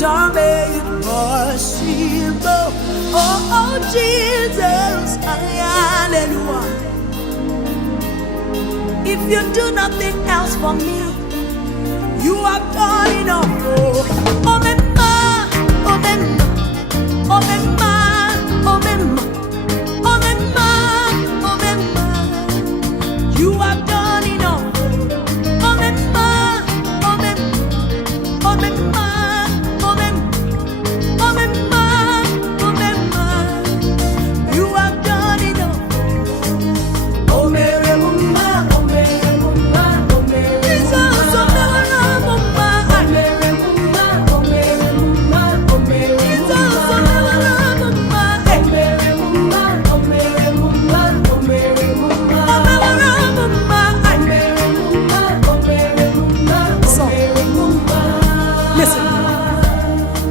things are made possible. Oh, Jesus, hallelujah. If you do nothing else for me, you have done enough. Oh, mema, oh, mema, oh, mema, oh, mema, oh, mema, oh, mema. You have done enough. Oh, mema, oh, mema, oh, mema, oh, mema, oh, mema, oh, mema. You have done enough. Oh, mere mama, oh, mere mama, oh, mere Jesus, oh, mere mama, oh, mere mama, oh, mere mama, oh, mere Jesus, oh, mere mama, oh, mere mama, oh, mere mama, oh, mere mama, oh, mere mama, so, listen,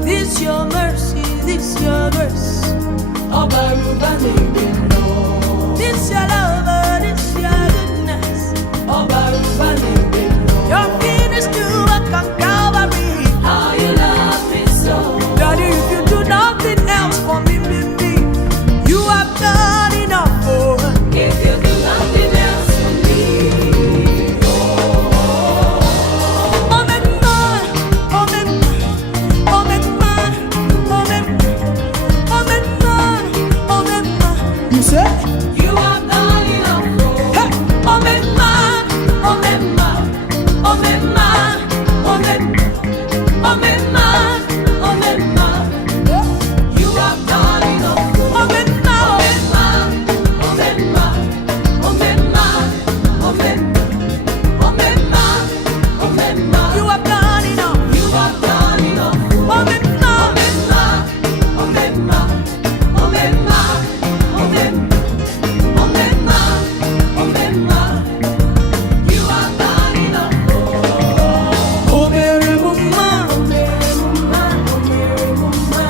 this your mercy, this your grace. This your love, this your goodness. You're finished to work on Calvary. How you love me so. Daddy, if you do nothing else for me, you have done enough. Oh, If you do nothing else for me, oh, mema, oh, mema, oh, mema, oh, mema, oh, mema, oh, mema. You say? you have done enough. Hey, oh, mema, Oh, mema, oh, mema, oh, mema, oh, mema, oh, mema. You have done enough. oh, mema, Oh, mema, oh, mema, oh, mema, oh, mema, oh, mema, oh, mema. you have done enough. You have done enough. Oh, mema, Oh, mema, oh, mema, oh, mema, oh, mema, oh, mema, oh, mema. You have done enough. oh, mere mama. Oh, mere mama, oh, mere mama.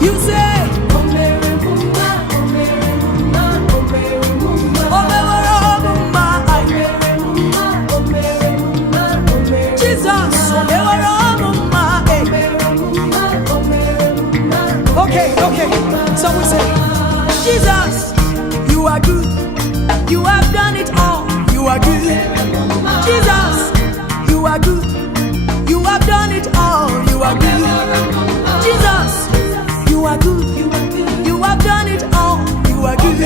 You say, Oh, mere mama, oh, mere mama, oh, mere mama. oh, mama, mama, Mere mama, oh, mere mama, oh, mere Jesus, oh, mama, mama, eh. mere mama, oh, mere mama. Okay, so we say, Jesus, you are good. You have done it all. You are good. Jesus, you are good. You have done it all. You are good. Jesus, you are good. You have done it all. You are good.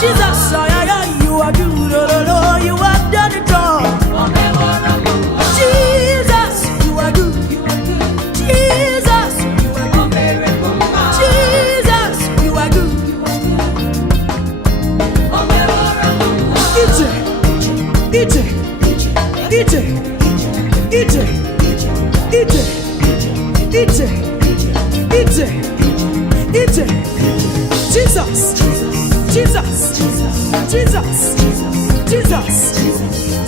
Jesus, oh, yeah, yeah, you are good. Oh, no, no, you have done it all. Jesus, you are good. Jesus, you are good. Jesus, you are good. Ije, ije, ije, ije, ije, ije, ije. Jesus, Jesus, Jesus, Jesus,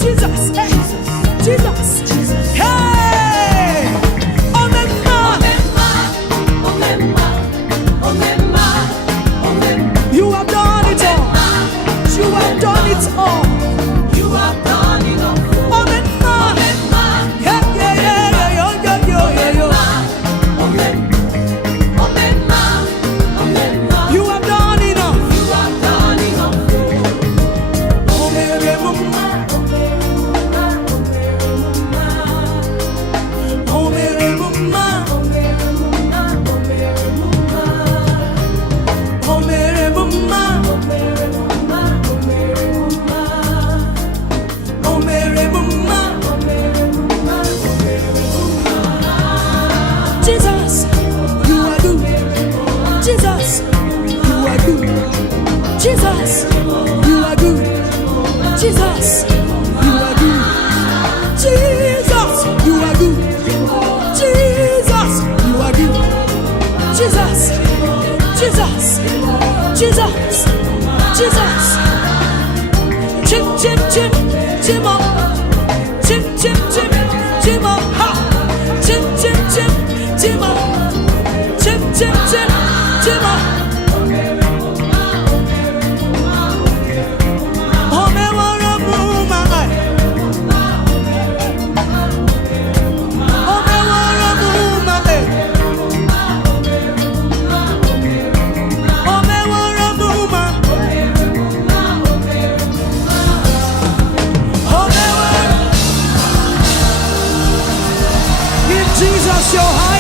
Jesus, hey, Jesus, hey. Oh, mema, you have done it all. You have done it all. You have done enough. Oh, mema, yeah, yeah, yeah, yeah, yeah, yeah, yeah, yeah. You have done enough. Oh, mere mama, oh, mere mama, oh, mere mama, oh, mere mama. Jesus, you are good. Jesus, you are good. Jesus, you are good. Jesus, you are good. Jesus, you are good. Jesus, you are good. Jesus, Jesus, Jesus, Jesus. Chim, chim, chim, chim up. Chim, chim, chim, chim up. Ha. Chim, chim, chim, chim up. Chim, chim, chim, chim up. Oh, me wanna move. bless your heart.